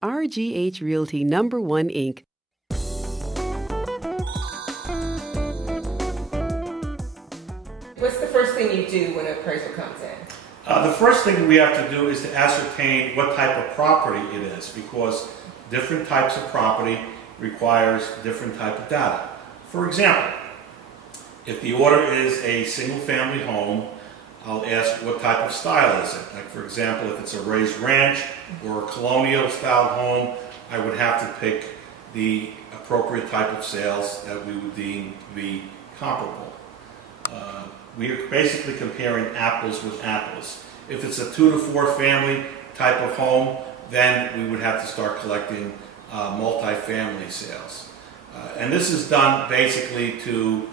RGH Realty #1 Inc. What's the first thing you do when an appraisal comes in? The first thing we have to do is to ascertain what type of property it is, because different types of property requires different type of data. For example, if the order is a single-family home, I'll ask what type of style is it. Like, for example, if it's a raised ranch or a colonial-style home, I would have to pick the appropriate type of sales that we would deem to be comparable. We are basically comparing apples with apples. If it's a 2 to 4 family type of home, then we would have to start collecting multi-family sales. And this is done basically to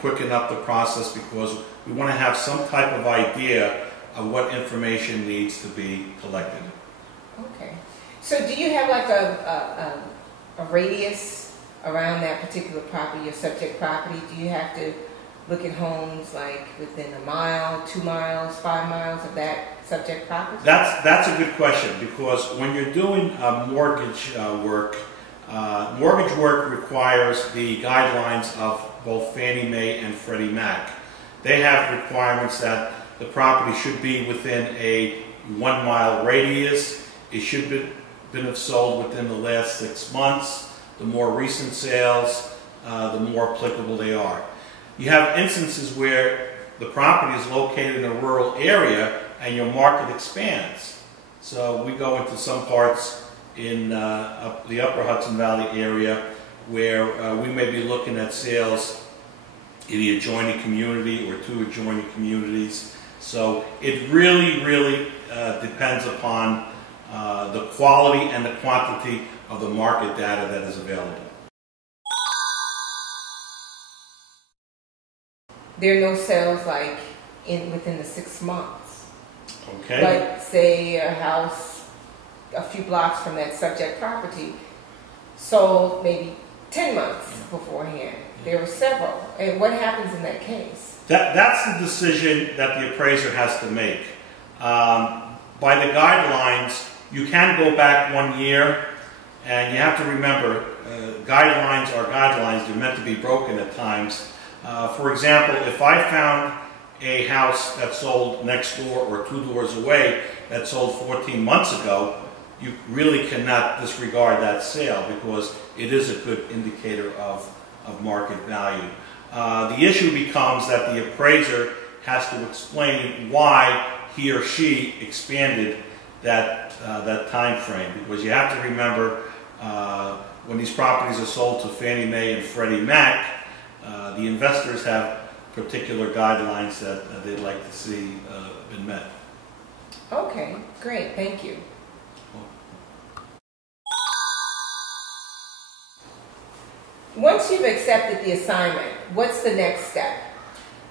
quicken up the process, because we want to have some type of idea of what information needs to be collected. Okay. So do you have like a radius around that particular property, your subject property? Do you have to look at homes like within a mile, 2 miles, 5 miles of that subject property? That's a good question, because when you're doing mortgage work requires the guidelines of both Fannie Mae and Freddie Mac. They have requirements that the property should be within a 1 mile radius. It should have sold within the last 6 months. The more recent sales, the more applicable they are. You have instances where the property is located in a rural area and your market expands. So we go into some parts in the upper Hudson Valley area where we may be looking at sales in the adjoining community or 2 adjoining communities. So it really depends upon the quality and the quantity of the market data that is available. There are no sales like within the 6 months. Okay. Like say a house a few blocks from that subject property sold maybe 10 months beforehand. There were several. And what happens in that case? That's the decision that the appraiser has to make. By the guidelines, you can go back 1 year, and you have to remember, guidelines are guidelines. They're meant to be broken at times. For example, if I found a house that sold next door or 2 doors away that sold 14 months ago, you really cannot disregard that sale, because it is a good indicator of market value. The issue becomes that the appraiser has to explain why he or she expanded that time frame, because you have to remember when these properties are sold to Fannie Mae and Freddie Mac, the investors have particular guidelines that they'd like to see been met. Okay, great, thank you. Once you've accepted the assignment, what's the next step?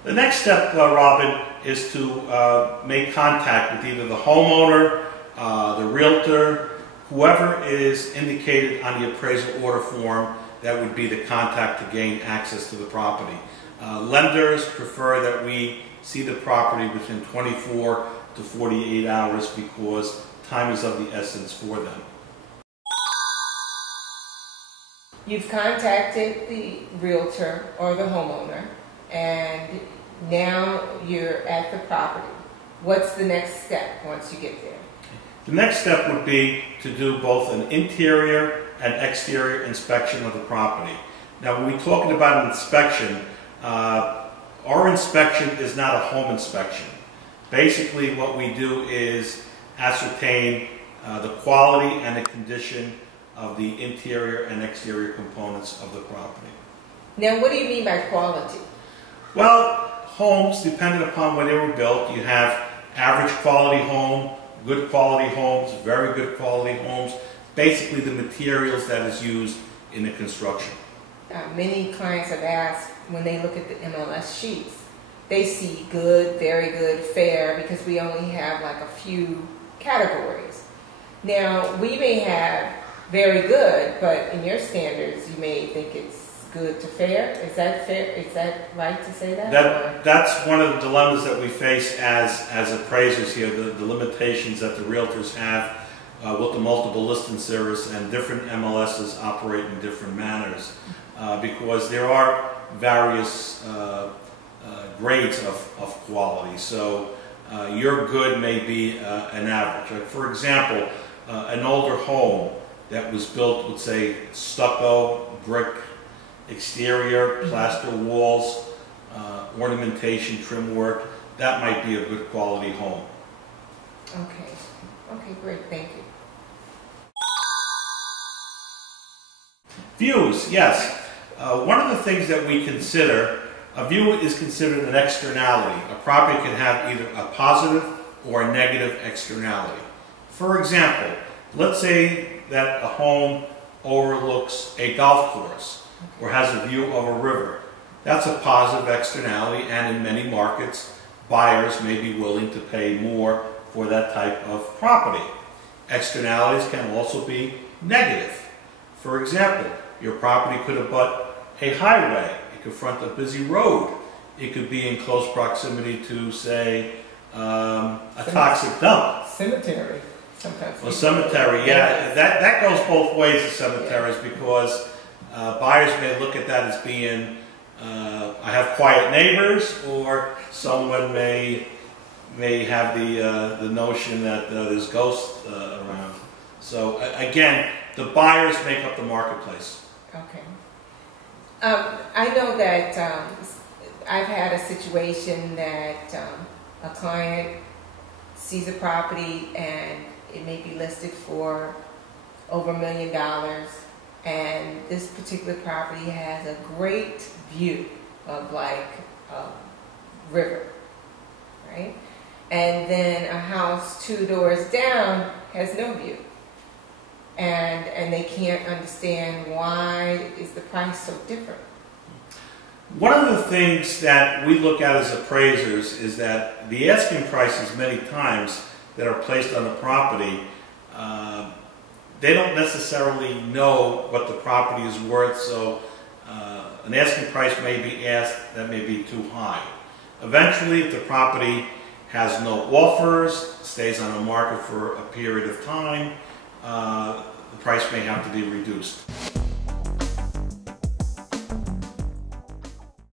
The next step, Robin, is to make contact with either the homeowner, the realtor, whoever is indicated on the appraisal order form. That would be the contact to gain access to the property. Lenders prefer that we see the property within 24 to 48 hours, because time is of the essence for them. You've contacted the realtor or the homeowner, and now you're at the property. What's the next step once you get there? The next step would be to do both an interior and exterior inspection of the property. Now, when we're talking about an inspection, our inspection is not a home inspection. Basically, what we do is ascertain the quality and the condition of the interior and exterior components of the property. Now, what do you mean by quality? Well, homes, depending upon when they were built, you have average quality home, good quality homes, very good quality homes, basically the materials that is used in the construction. Many clients have asked, when they look at the MLS sheets, they see good, very good, fair, because we only have like a few categories. Now, we may have very good, but in your standards, you may think it's good to fair. Is that fair? Is that right to say that? That's one of the dilemmas that we face as appraisers here, the limitations that the realtors have with the multiple listing service, and different MLSs operate in different manners because there are various grades of quality. So your good may be an average. Like for example, an older home that was built with, say, stucco, brick exterior, plaster walls, ornamentation, trim work, that might be a good quality home. Okay. Okay, great. Thank you. Views, yes. One of the things that we consider, a view is considered an externality. A property can have either a positive or a negative externality. For example, let's say that a home overlooks a golf course or has a view of a river. That's a positive externality, and in many markets, buyers may be willing to pay more for that type of property. Externalities can also be negative. For example, your property could abut a highway, it could front a busy road, it could be in close proximity to, say, a toxic dump. Cemetery, sometimes. Well, cemetery, yeah, that goes both ways, the cemeteries, because buyers may look at that as being, I have quiet neighbors, or someone may have the notion that there's ghosts around. So again, the buyers make up the marketplace. Okay. I know that I've had a situation that a client sees a property and it may be listed for over $1 million, and this particular property has a great view of like a river, right? And then a house 2 doors down has no view. And they can't understand why is the price so different. One of the things that we look at as appraisers is that the asking prices many times that are placed on the property, they don't necessarily know what the property is worth, so an asking price may be asked that may be too high. Eventually, if the property has no offers, stays on the market for a period of time, the price may have to be reduced.